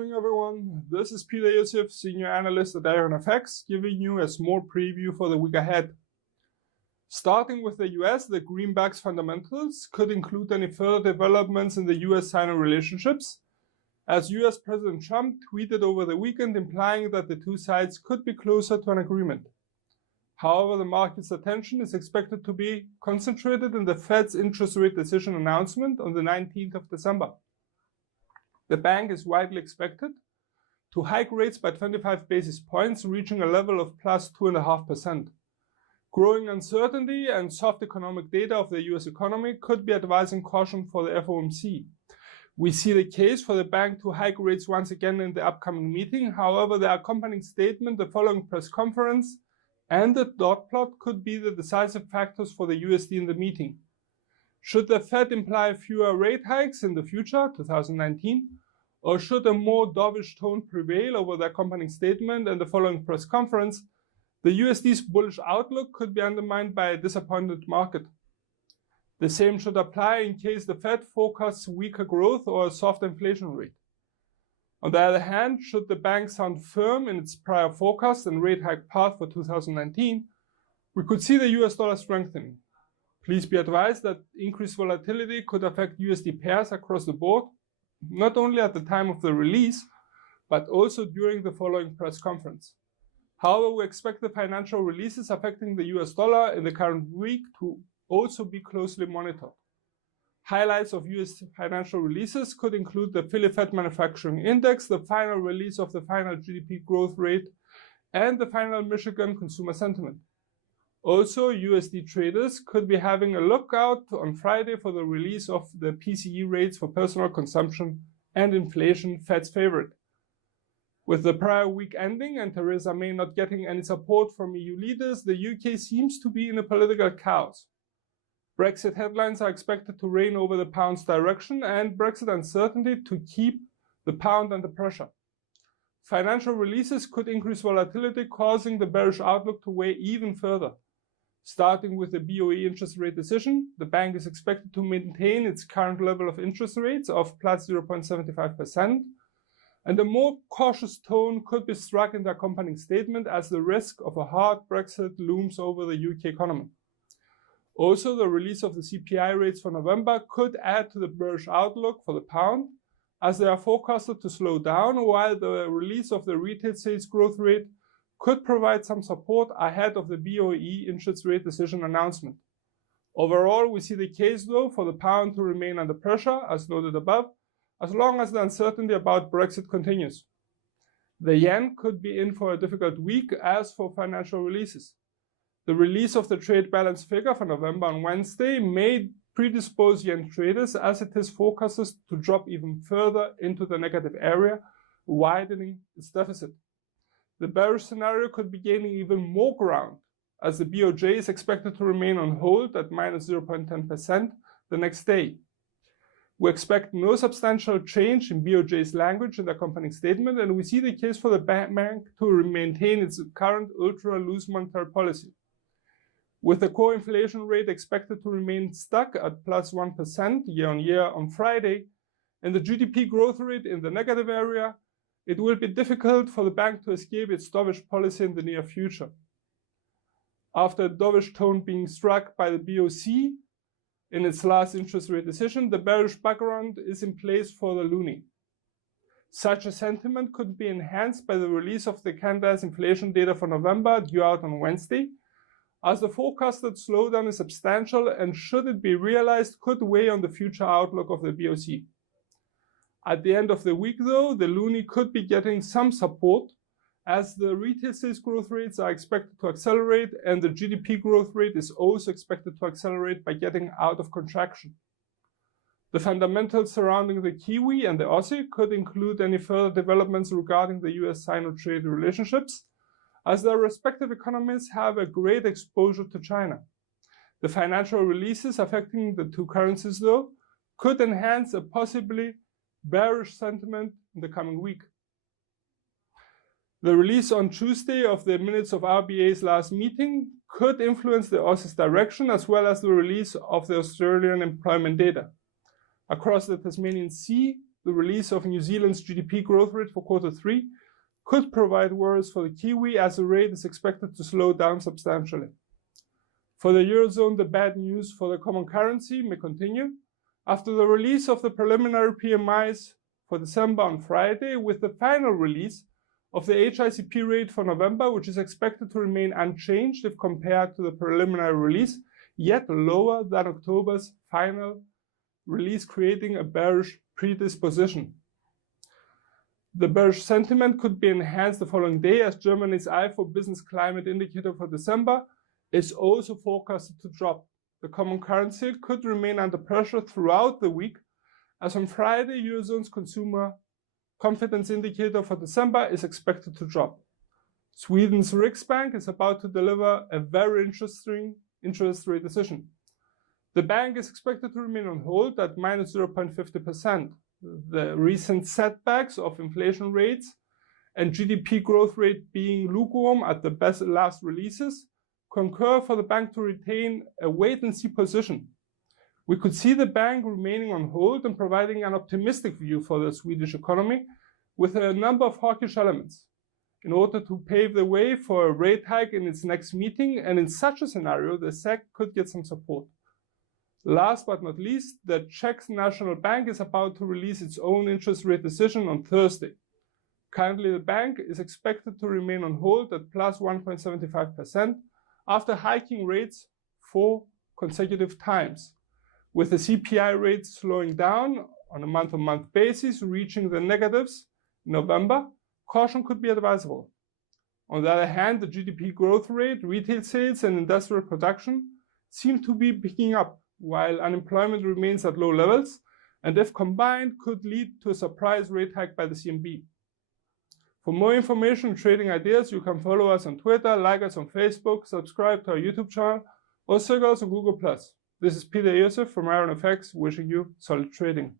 morning, everyone. This is Peter Yosef, Senior Analyst at IronFX, giving you a small preview for the week ahead. Starting with the US, the greenbacks fundamentals could include any further developments in the US-China relationships, as US President Trump tweeted over the weekend implying that the two sides could be closer to an agreement. However, the market's attention is expected to be concentrated in the Fed's interest rate decision announcement on the 19th of December. The bank is widely expected to hike rates by 25 basis points, reaching a level of plus 2.5%. Growing uncertainty and soft economic data of the US economy could be advising caution for the FOMC. We see the case for the bank to hike rates once again in the upcoming meeting. However, the accompanying statement, the following press conference, and the dot plot could be the decisive factors for the USD in the meeting. Should the Fed imply fewer rate hikes in the future, 2019, or should a more dovish tone prevail over the accompanying statement and the following press conference, the USD's bullish outlook could be undermined by a disappointed market. The same should apply in case the Fed forecasts weaker growth or a soft inflation rate. On the other hand, should the bank sound firm in its prior forecast and rate hike path for 2019, we could see the US dollar strengthening. Please be advised that increased volatility could affect USD pairs across the board, not only at the time of the release, but also during the following press conference. However, we expect the financial releases affecting the US dollar in the current week to also be closely monitored. Highlights of US financial releases could include the Philly Fed Manufacturing Index, the final release of the final GDP growth rate, and the final Michigan consumer sentiment. Also, USD traders could be having a lookout on Friday for the release of the PCE rates for personal consumption and inflation, Fed's favorite. With the prior week ending and Theresa May not getting any support from EU leaders, the UK seems to be in a political chaos. Brexit headlines are expected to reign over the pound's direction and Brexit uncertainty to keep the pound under pressure. Financial releases could increase volatility, causing the bearish outlook to weigh even further. Starting with the BoE interest rate decision, the bank is expected to maintain its current level of interest rates of plus 0.75%, and a more cautious tone could be struck in the accompanying statement as the risk of a hard Brexit looms over the UK economy. Also, the release of the CPI rates for November could add to the bearish outlook for the pound, as they are forecasted to slow down, while the release of the retail sales growth rate could provide some support ahead of the BoE interest rate decision announcement. Overall, we see the case, though, for the pound to remain under pressure, as noted above, as long as the uncertainty about Brexit continues. The yen could be in for a difficult week as for financial releases. The release of the trade balance figure for November on Wednesday may predispose yen traders as it is forecasted to drop even further into the negative area, widening its deficit. The bearish scenario could be gaining even more ground, as the BoJ is expected to remain on hold at minus 0.10% the next day. We expect no substantial change in BoJ's language in the accompanying statement, and we see the case for the bank to maintain its current ultra-loose monetary policy. With the core inflation rate expected to remain stuck at plus 1% year-on-year on Friday, and the GDP growth rate in the negative area, it will be difficult for the bank to escape its dovish policy in the near future. After a dovish tone being struck by the BOC in its last interest rate decision, the bearish background is in place for the Loonie. Such a sentiment could be enhanced by the release of the CAD Inflation data for November due out on Wednesday, as the forecasted slowdown is substantial and, should it be realized, could weigh on the future outlook of the BOC. At the end of the week, though, the Loonie could be getting some support, as the retail sales growth rates are expected to accelerate and the GDP growth rate is also expected to accelerate by getting out of contraction. The fundamentals surrounding the Kiwi and the Aussie could include any further developments regarding the US-Sino trade relationships, as their respective economies have a great exposure to China. The financial releases affecting the two currencies, though, could enhance a possibly bearish sentiment in the coming week. The release on Tuesday of the minutes of RBA's last meeting could influence the Aussie's direction, as well as the release of the Australian employment data. Across the Tasmanian Sea, the release of New Zealand's GDP growth rate for Q3 could provide worries for the Kiwi, as the rate is expected to slow down substantially. For the Eurozone, the bad news for the common currency may continue after the release of the preliminary PMIs for December on Friday, with the final release of the HICP rate for November, which is expected to remain unchanged if compared to the preliminary release, yet lower than October's final release, creating a bearish predisposition. The bearish sentiment could be enhanced the following day, as Germany's ifo business climate indicator for December is also forecasted to drop. The common currency could remain under pressure throughout the week, as on Friday, Eurozone's consumer confidence indicator for December is expected to drop. Sweden's Riksbank is about to deliver a very interesting interest rate decision. The bank is expected to remain on hold at minus 0.50%. The recent setbacks of inflation rates and GDP growth rate being lukewarm at the best last releases concur for the bank to retain a wait-and-see position. We could see the bank remaining on hold and providing an optimistic view for the Swedish economy with a number of hawkish elements in order to pave the way for a rate hike in its next meeting, and in such a scenario, the SEK could get some support. Last but not least, the Czech National Bank is about to release its own interest rate decision on Thursday. Currently, the bank is expected to remain on hold at plus 1.75% after hiking rates 4 consecutive times, with the CPI rate slowing down on a month-on-month basis, reaching the negatives in November. Caution could be advisable. On the other hand, the GDP growth rate, retail sales, and industrial production seem to be picking up, while unemployment remains at low levels, and if combined, could lead to a surprise rate hike by the CMB. For more information and trading ideas, you can follow us on Twitter, like us on Facebook, subscribe to our YouTube channel, or search us on Google+. This is Peter Josef from IronFX, wishing you solid trading.